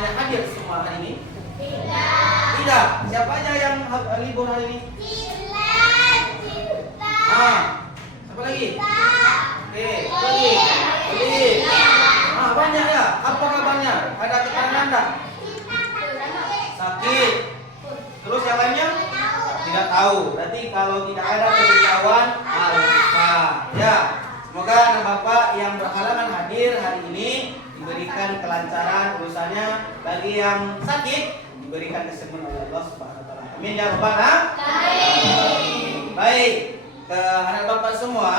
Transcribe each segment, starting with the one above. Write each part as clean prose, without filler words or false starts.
semuanya hadir semua hari ini? Tidak. Tidak. Siapa aja yang libur hari ini? Cinta. Siapa lagi? Oke, Oli. Oli. Banyak ya. Apa kabarnya? Ada tekanan Anda? Sakit. Terus yang lainnya? Tidak tahu. Berarti kalau tidak ada pemberitahuan, lupa. Ya. Semoga anak bapak yang berhalangan hadir hari ini diberikan kelancaran urusannya. Bagi yang sakit diberikan kesembuhan oleh Allah Subhanahu wa taala. Amin ya rabbal alamin. Baik, ke anak bapak semua,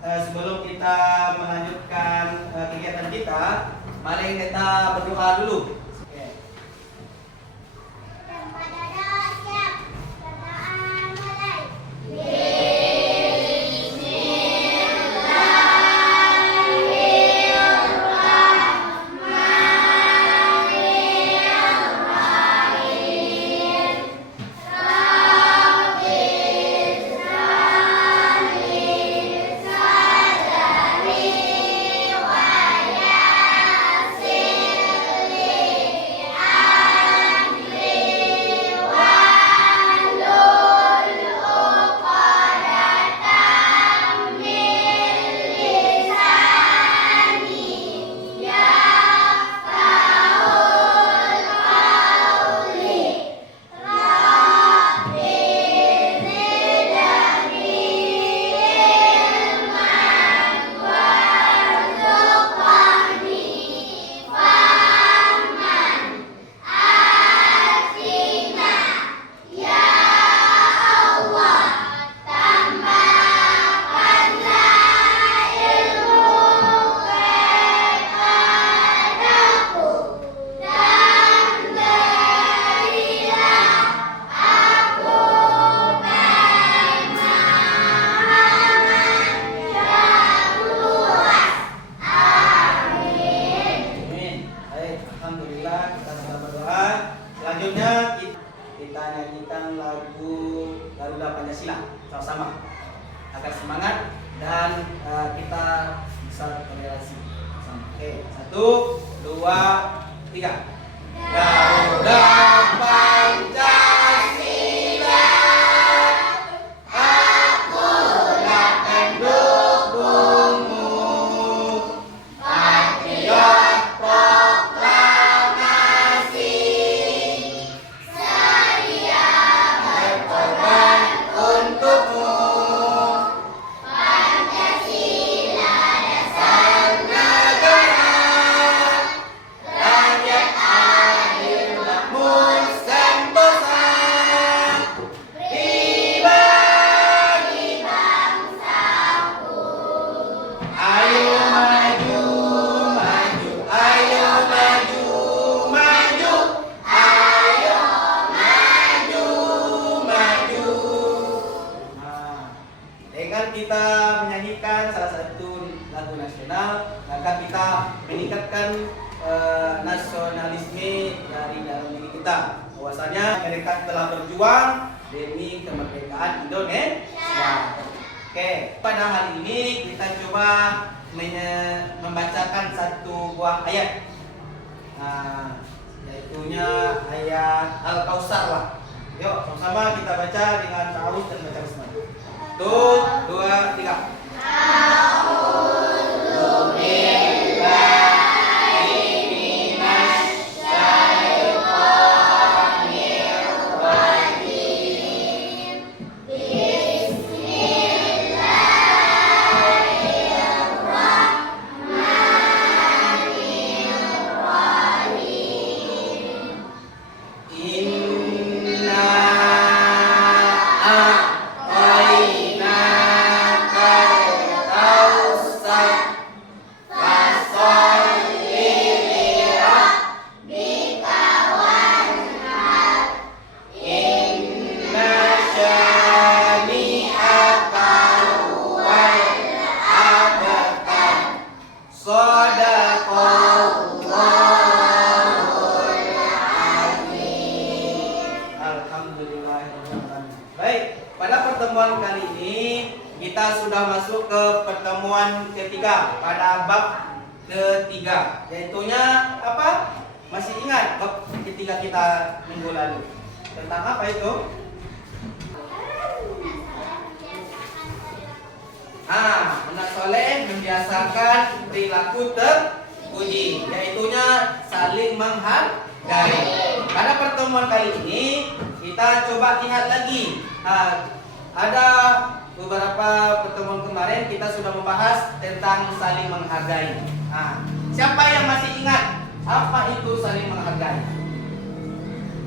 sebelum kita melanjutkan kegiatan kita, mari kita berdoa dulu. Selanjutnya kita nyanyikan lagu Garuda Pancasila sama-sama agar semangat dan kita bisa toleransi. Oke, 1, 2, 3. Garuda Pancasila, akulah pendukungmu, patriot proklamasi, sedia berkorban untukmu. Pancasila dasar negara, rakyat adil makmur sentosa, pribadi bangsaku. Ayo maju, maju, ayo maju, maju, ayo maju, maju. Dengan kita menyanyikan salah satu lagu nasional, maka kita meningkatkan nasionalisme dari dalam diri kita. Bahwasanya mereka telah berjuang demi kemerdekaan Indonesia. Oke, pada hari ini kita coba membacakan satu buah ayat, yaitunya ayat Al-Kautsar lah. Yuk, sama-sama kita baca dengan ta'awudz dan baca bersama. 1, 2, 3. A'udzu billahi minasy syaithanir rajim. Bismillahirrahmanirrahim. Inna a'tainakal kautsar fasholli lirabbika wanhar. Inna syani'aka huwal abtar. Shadaqallahul azim. Alhamdulillahirrahmanirrahim. Baik, pada pertemuan kali ini kita sudah masuk ke pertemuan ketiga pada bab ketiga, yaitunya apa? masih ingat ketika kita minggu lalu tentang apa itu? Anak soleh membiasakan perilaku terpuji, yaitunya saling menghargai. Pada pertemuan kali ini kita coba lihat lagi. Ada beberapa pertemuan kemarin kita sudah membahas tentang saling menghargai. Siapa yang masih ingat apa itu saling menghargai?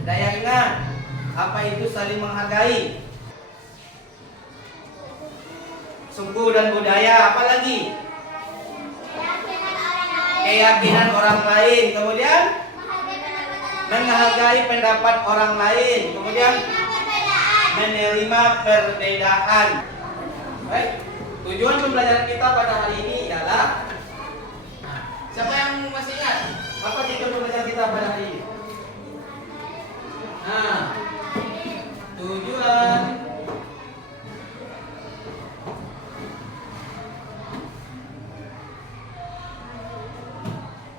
Ada yang ingat apa itu saling menghargai? Suku dan budaya, apa lagi? Keyakinan orang lain. Kemudian menghargai pendapat orang lain. Kemudian menerima perbedaan. Baik. Tujuan pembelajaran kita pada hari ini ialah siapa yang masih ingat apa tujuan pembelajaran kita pada hari ini? Tujuan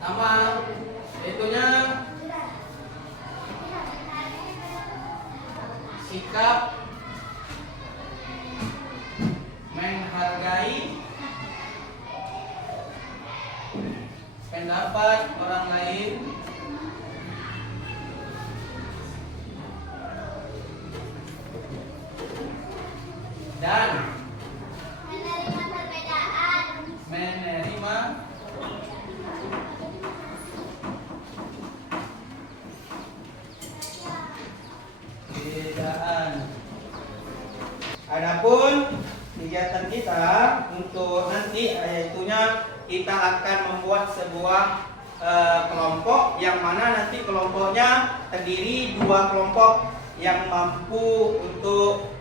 sama itunya sikap menghargai pendapat orang lain dan menerima perbedaan. Adapun kegiatan kita untuk nanti yaitunya kita akan membuat sebuah kelompok yang mana nanti kelompoknya terdiri 2 kelompok yang mampu untuk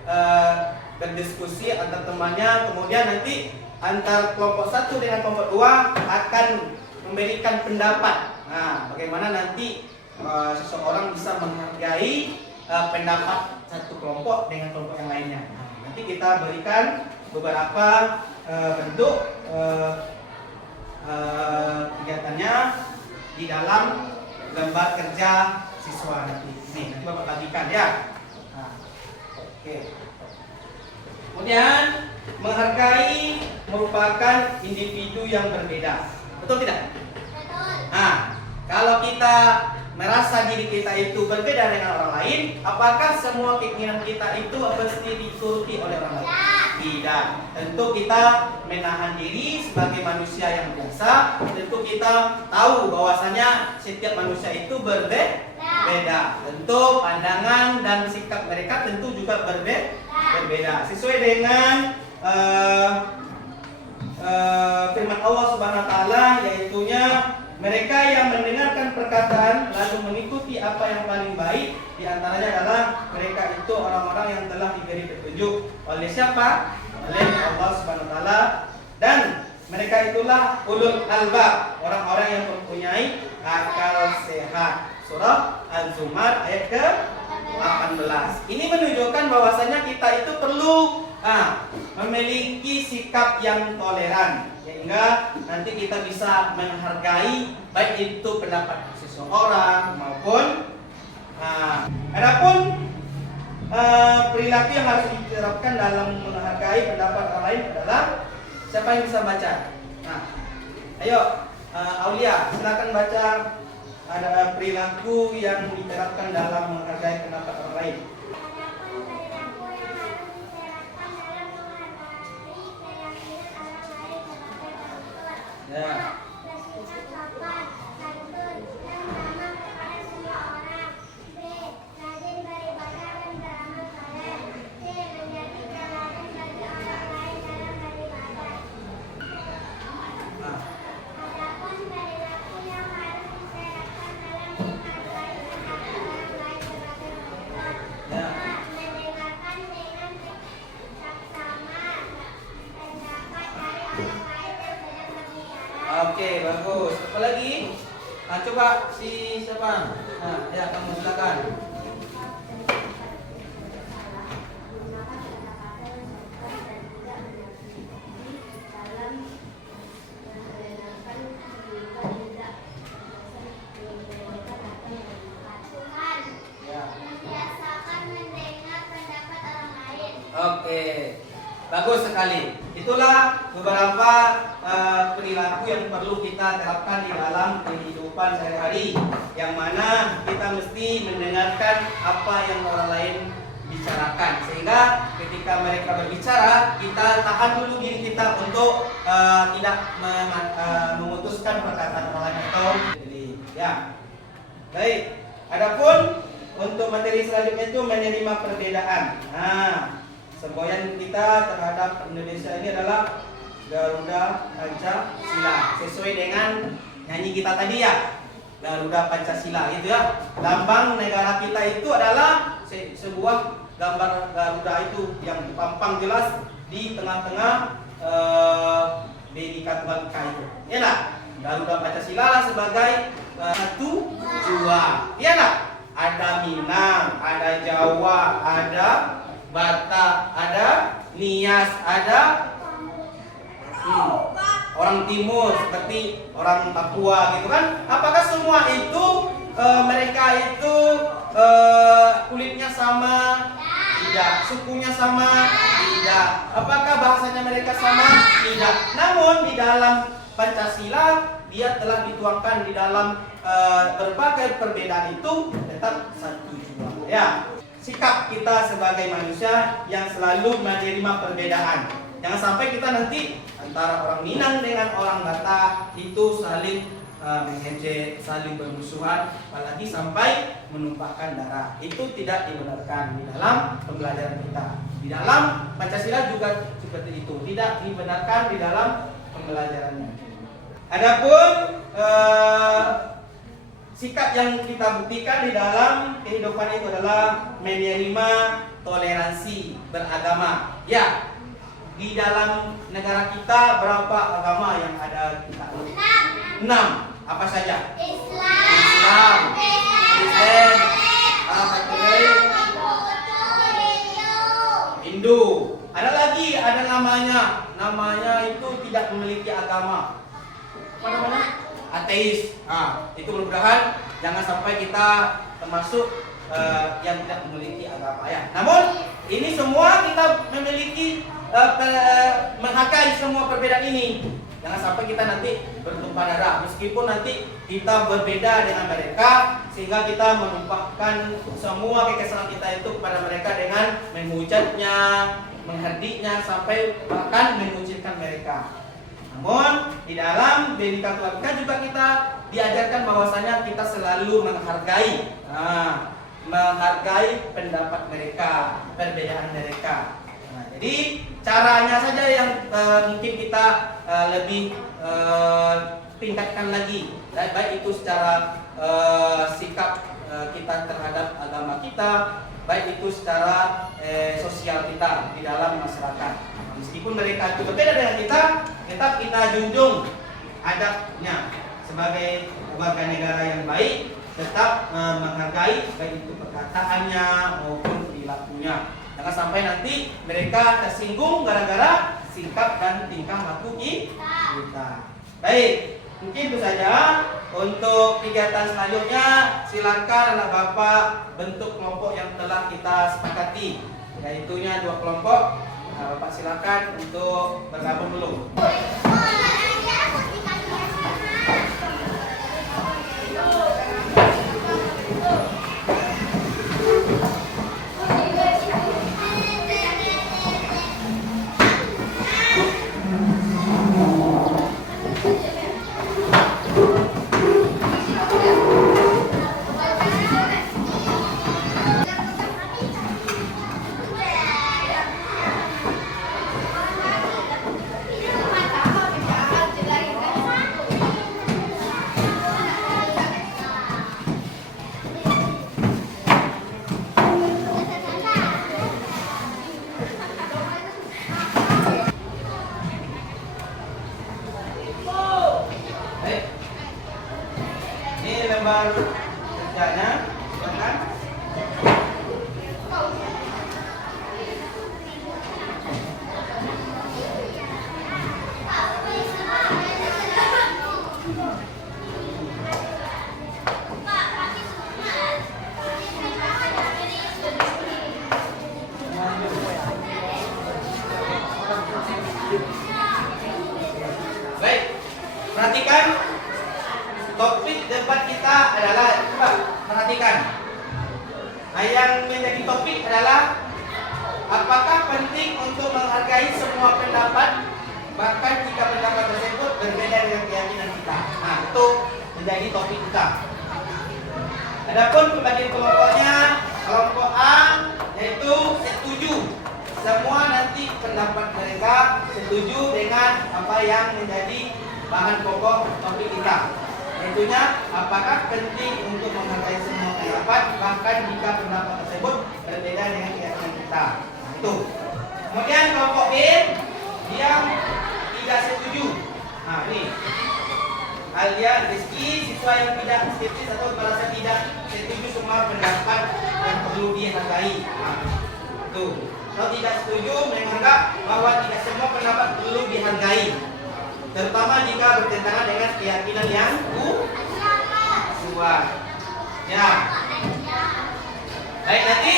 berdiskusi antar temannya. Kemudian nanti antar kelompok 1 dengan kelompok 2 akan memberikan pendapat. Bagaimana nanti seseorang bisa menghargai pendapat satu kelompok dengan kelompok yang lainnya. Nanti kita berikan beberapa bentuk kegiatannya di dalam lembar kerja siswa nanti. Nanti Bapak bagikan ya. Oke. Kemudian menghargai merupakan individu yang berbeda. Betul tidak? Betul. Kalau kita merasa diri kita itu berbeda dengan orang lain, apakah semua keinginan kita itu mesti diikuti oleh orang lain? Tidak. Tentu kita menahan diri sebagai manusia yang biasa. Tentu kita tahu bahwasanya setiap manusia itu berbeda. Tentu pandangan dan sikap mereka tentu juga berbeda. Sesuai dengan firman Allah Subhanahu wa taala, yaitunya mereka yang mendengarkan perkataan lalu mengikuti apa yang paling baik, di antaranya adalah mereka itu orang-orang yang telah diberi petunjuk oleh siapa? Oleh Allah Subhanahu wa taala, dan mereka itulah ulul albab, orang-orang yang mempunyai akal sehat. Surah Az-Zumar ayat ke-18. Ini menunjukkan bahwasanya kita itu perlu memiliki sikap yang toleran, sehingga nanti kita bisa menghargai baik itu pendapat seseorang maupun adapun perilaku yang harus diterapkan dalam menghargai pendapat orang lain adalah, siapa yang bisa baca? Ayo Aulia, silakan baca. Ada perilaku yang diterapkan dalam menghargai pendapat orang lain. Ya. Oke, bagus. Apa lagi? Coba si siapa? Ya, kamu silakan. Bagus sekali. Itulah beberapa perilaku yang perlu kita terapkan di dalam kehidupan sehari-hari, yang mana kita mesti mendengarkan apa yang orang lain bicarakan, sehingga ketika mereka berbicara kita tahan dulu diri kita untuk tidak memutuskan perkataan orang lain atau ya. Baik. Adapun untuk materi selanjutnya itu menerima perbedaan. Nah, semboyan kita terhadap Indonesia ini adalah Garuda Pancasila, sesuai dengan nyanyi kita tadi ya, Garuda Pancasila gitu ya. Lambang negara kita itu adalah sebuah gambar Garuda itu yang dipampang jelas di tengah-tengah Bhinneka Tunggal Ika itu. Ya lah, Garuda Pancasila sebagai satu jua. Ya lah, ada Minang, ada Jawa, ada Batak, ada Nias, ada orang Timur seperti orang Papua gitu kan. Apakah semua itu mereka itu kulitnya sama? Tidak. Sukunya sama? Tidak. Apakah bahasanya mereka sama? Tidak. Namun di dalam Pancasila dia telah dituangkan di dalam berbagai perbedaan itu tetap satu jua. Ya. Sikap kita sebagai manusia yang selalu menerima perbedaan. Jangan sampai kita nanti antara orang Minang dengan orang Batak itu saling mengejek, saling bermusuhan, apalagi sampai menumpahkan darah. Itu tidak dibenarkan di dalam pembelajaran kita. Di dalam Pancasila juga seperti itu, tidak dibenarkan di dalam pembelajarannya. Adapun sikap yang kita buktikan di dalam kehidupan itu adalah menerima toleransi beragama. Ya, di dalam negara kita berapa agama yang ada kita? 6. Apa saja? Islam, Kristen, Katolik, Hindu. Ada lagi, ada namanya itu tidak memiliki agama. Apa namanya? Ateis. Itu mudah-mudahan jangan sampai kita termasuk yang tidak memiliki agama ya. Namun ini semua kita memiliki menghargai semua perbedaan ini. Jangan sampai kita nanti bertumpah darah, meskipun nanti kita berbeda dengan mereka, sehingga kita menumpahkan semua kekesalan kita itu kepada mereka dengan menghujatnya, mengherdiknya, sampai bahkan mengucilkan mereka. Namun di dalam Bhinneka Tunggal Ika juga kita diajarkan bahwasanya kita selalu menghargai pendapat mereka, perbedaan mereka. Jadi caranya saja yang mungkin kita lebih tingkatkan lagi, baik itu secara sikap kita terhadap agama kita, baik itu secara sosial kita di dalam masyarakat. Meskipun mereka itu berbeda dengan kita, tetap kita junjung adabnya sebagai warga negara yang baik, tetap menghargai baik itu perkataannya maupun perilakunya. Jangan sampai nanti mereka tersinggung gara-gara sikap dan tingkah laku kita. Baik, mungkin itu saja. Untuk kegiatan selanjutnya, silakan anak bapak bentuk kelompok yang telah kita sepakati. Yaitunya 2 kelompok. Bapak silakan untuk bergabung dulu. Lembar kerjanya, silakan. Baik, perhatikan topik debat kita adalah, coba perhatikan. Nah, yang menjadi topik adalah apakah penting untuk menghargai semua pendapat, bahkan jika pendapat tersebut berbeda dengan keyakinan kita. Nah, itu menjadi topik kita. Adapun pembagian kelompoknya, kelompok A yaitu setuju. Semua nanti pendapat mereka setuju dengan apa yang menjadi bahan pokok topik kita. Tentunya apakah penting untuk menghargai semua pendapat, bahkan jika pendapat tersebut berbeda dengan keyakinan kita. Itu. Kemudian kelompok B yang tidak setuju. Nah, ini Alia, Rizky, siswa yang tidak skeptis atau merasa tidak setuju semua pendapat yang perlu dihargai. Nah, itu. Kalau tidak setuju menganggap bahwa tidak semua pendapat perlu dihargai, terutama jika bertentangan dengan keyakinan yang kuat. Ya. Baik, nanti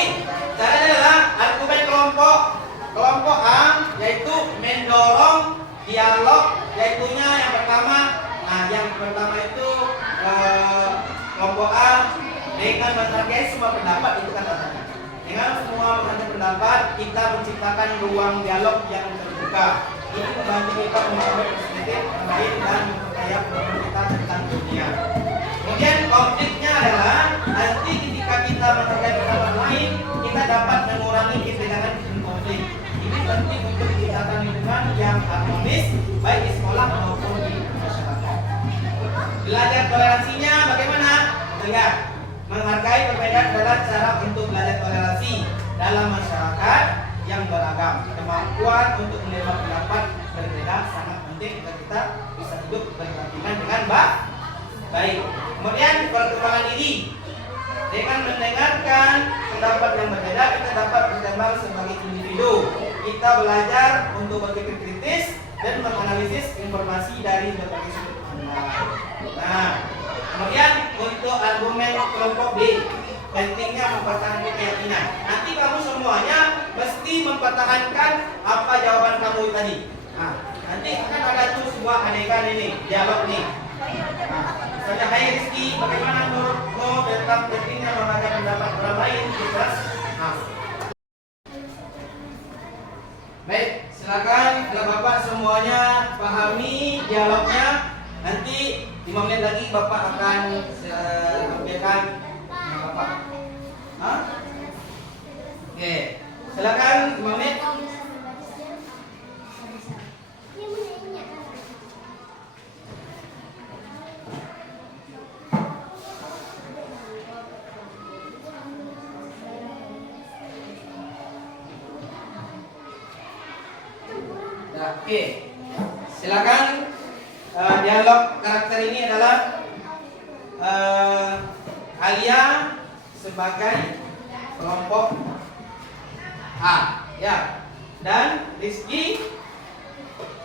caranya adalah argumen kelompok A yaitu mendorong dialog, yaitunya yang pertama. Nah, yang pertama itu kelompok A dengan menghargai semua pendapat, itu kata-kata. Dengan semua menghargai pendapat, kita menciptakan ruang dialog yang terbuka. Ini membantu kita membangun perspektif yang baik dan memperkaya pemahaman kita tentang dunia. Kemudian konfliknya adalah nanti ketika kita menghargai pendapat lain, kita dapat mengurangi ketegangan dan konflik. Ini penting untuk menciptakan lingkungan yang harmonis baik di sekolah maupun di masyarakat. Belajar toleransinya bagaimana? Lihat, menghargai perbedaan adalah cara untuk belajar toleransi dalam masyarakat yang beragam. Kemampuan untuk menerima pendapat berbeda sangat penting agar kita bisa hidup berdampingan dengan baik. Kemudian perkembangan diri. Dengan mendengarkan pendapat yang berbeda, kita dapat berkembang sebagai individu. Kita belajar untuk berpikir kritis dan menganalisis informasi dari berbagai sudut pandang. Nah, kemudian untuk argumen kelompok B, pentingnya mempertahankan keyakinan. Nanti kamu semuanya mesti mempertahankan apa jawaban kamu tadi. Nah, nanti akan ada tuh sebuah adegan ini, dialog nih. Nah, misalnya, hai Rizky, bagaimana menurutmu tentang pentingnya menghargai pendapat orang lain di kelas? Nah. Baik, silakan kalau Bapak semuanya pahami dialognya. Nanti 5 menit lagi Bapak akan sampaikan Bapak. Hah? Oke, silakan 5 menit. Oke, silakan. Dialog karakter ini adalah Alia sebagai kelompok A, ya, dan Rizky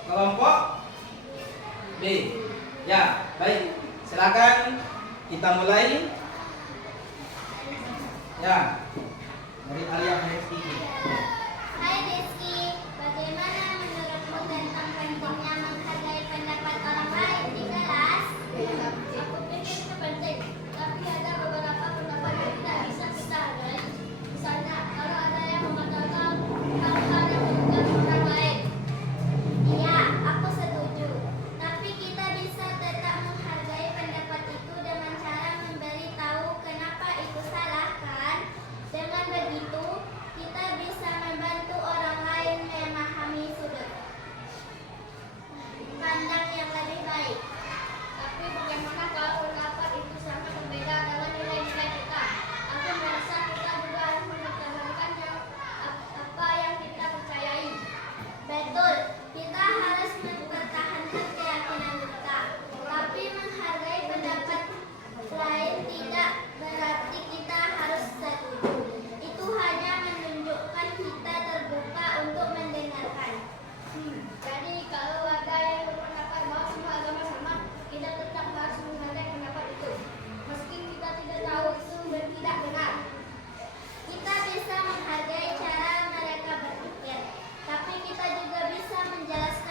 kelompok B, ya. Baik, silakan kita mulai, ya, dari Alia ke Rizky. Hai Rizky, bagaimana menurutmu tentang pentingnya menghargai pendapat orang lain di kelas? Aku pikir itu penting, tapi ada beberapa pendapat yang tidak bisa kita hargai. Misalnya, kalau ada yang mengatakan kamu harus merugikan orang lain. Iya, aku setuju. Tapi kita bisa tetap menghargai pendapat itu dengan cara memberitahu kenapa itu salah, kan? Dengan begitu, kita bisa membantu orang lain memahami sudut pandang yang lebih baik. Tapi bagaimana kalau pendapat itu sangat berbeda dengan nilai-nilai kita? Aku merasa kita juga harus mempertahankan apa yang kita percayai. Betul, kita harus mempertahankan keyakinan kita. Tapi menghargai pendapat lain tidak berarti kita harus setuju. Itu hanya menunjukkan kita terbuka untuk mendengarkan. Jadi kalau ada yang berpendapat bahwa semua agama sama, kita tetap harus menghargai pendapat itu. Meski kita tidak tahu itu tidak benar. Kita bisa menghargai cara mereka berpikir, tapi kita juga bisa menjelaskan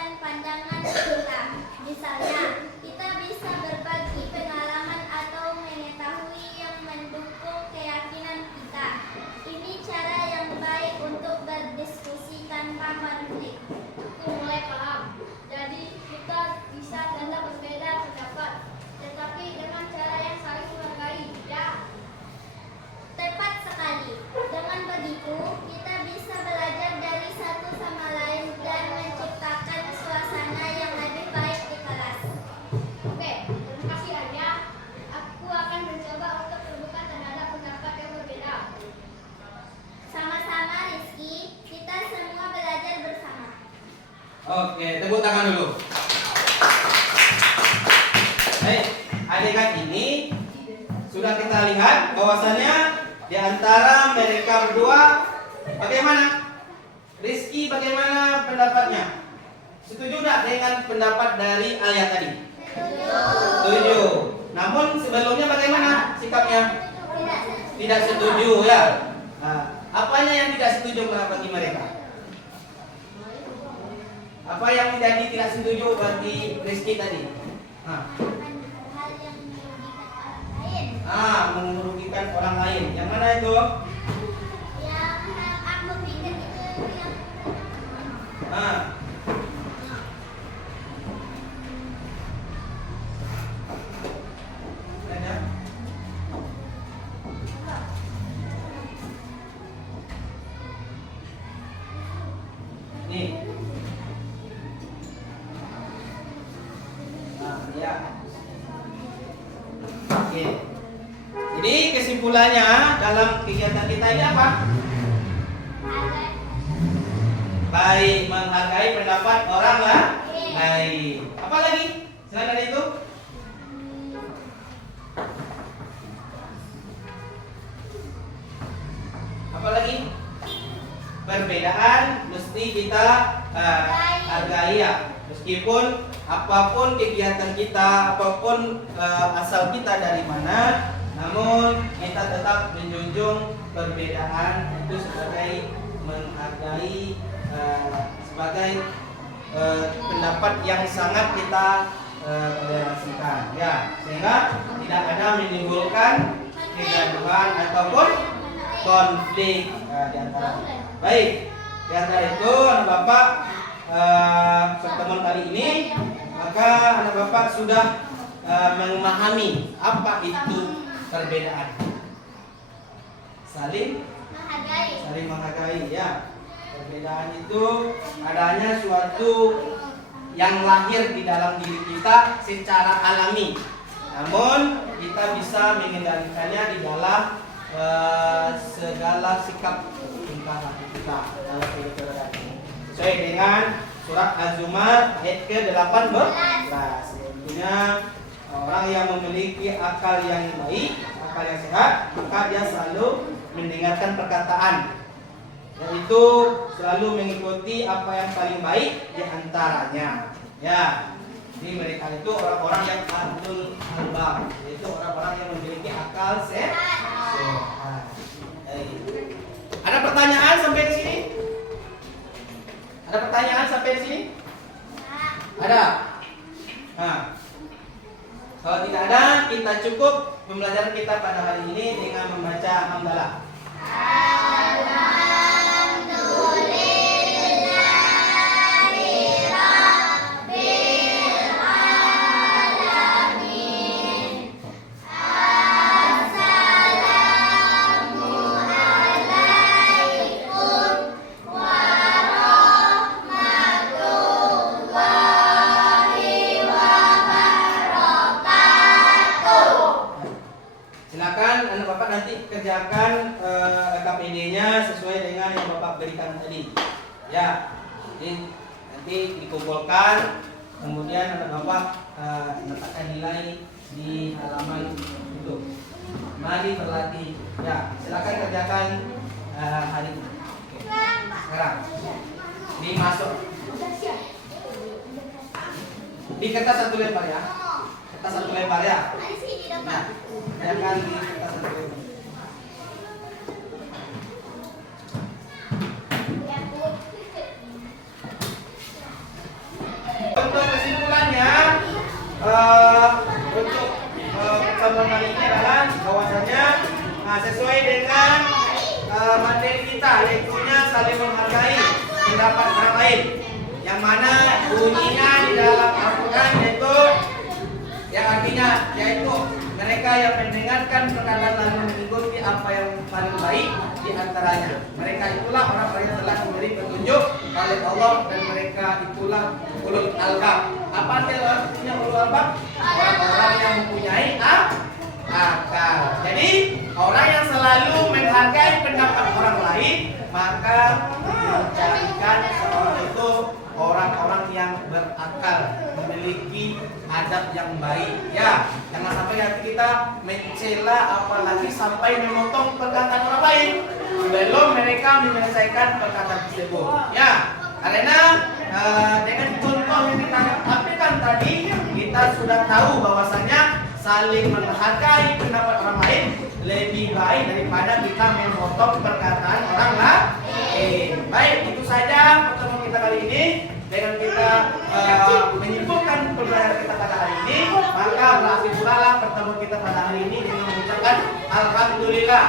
Oke, tepuk tangan dulu. Adegan ini sudah kita lihat bahwasannya di antara mereka berdua bagaimana? Rizky bagaimana pendapatnya? Setuju tidak dengan pendapat dari Alia tadi? Setuju. Namun sebelumnya bagaimana sikapnya? Tidak setuju ya. Nah, apanya yang tidak setuju bagi mereka? Apa yang menjadi tidak setuju bagi Rizky tadi? Merugikan orang lain. Yang mana itu? Yang aku pikir itu yang Ada? Nih. Ya. Oke. Jadi kesimpulannya dalam kegiatan kita ini apa? Baik, menghargai pendapat orang lain. Apa lagi? Selain dari itu? Apa lagi? Perbedaan mesti kita hargai ya. Meskipun apapun kegiatan kita, apapun asal kita dari mana, namun kita tetap menjunjung perbedaan itu sebagai menghargai, sebagai pendapat yang sangat kita toleransikan, ya, sehingga tidak ada menimbulkan kegaduhan ataupun konflik di antara. Baik, di antara itu anak bapak pertemuan kali ini, maka anak bapak sudah memahami apa itu perbedaan. Saling menghargai ya. Perbedaan itu adanya suatu yang lahir di dalam diri kita secara alami. Namun kita bisa mengendalikannya di dalam segala sikap tingkah laku kita dalam kehidupan ini. Sesuai dengan surat Az-Zumar ayat ke-18. Intinya orang yang memiliki akal yang baik, akal yang sehat, maka dia selalu mendengarkan perkataan, yaitu selalu mengikuti apa yang paling baik di antaranya. Ya, jadi mereka itu orang-orang yang ahlul albab, yaitu orang-orang yang memiliki akal sehat. Ada pertanyaan sampai di sini? Ada pertanyaan sampai di sini? Ada? Nah, kalau tidak ada, kita cukup pembelajaran kita pada hari ini dengan membaca hamdalah. Kerjakan KPD-nya sesuai dengan yang Bapak berikan tadi. Ya, jadi nanti dikumpulkan, kemudian Bapak letakkan nilai di halaman itu. Mari berlatih. Ya, silakan kerjakan hari ini. Oke. Sekarang dimasuk di kertas satu lembar ya. Kertas satu lembar ya. Nah, kerjakan di kertas satu lembar. Untuk kesimpulannya, untuk pertemuan ini adalah bahwasanya sesuai dengan materi kita, yaitu saling menghargai pendapat orang lain, yang mana bunyinya di dalam Al-Quran yaitu mereka yang mendengarkan perkataan lalu mengikuti apa yang paling baik di antaranya. Mereka itulah orang-orang yang telah diberi petunjuk oleh Allah, dan mereka itulah ulul albab. Apa artinya ulul albab? Orang-orang yang mempunyai akal. Jadi orang yang selalu menghargai pendapat orang lain, maka mencarikan seorang itu orang-orang berakal, memiliki adab yang baik. Ya, jangan sampai hati kita mencela apalagi sampai memotong perkataan orang lain sebelum mereka menyelesaikan perkataan tersebut. Ya, karena dengan contoh yang kita aplikasikan tadi, kita sudah tahu bahwasanya saling menghargai pendapat orang lain lebih baik daripada kita memotong perkataan orang lain. Baik, itu saja pertemuan kita kali ini. Dengan kita menyimpulkan pelajaran kita pada hari ini, maka berakhir pula lah pertemuan kita pada hari ini dengan mengucapkan alhamdulillah.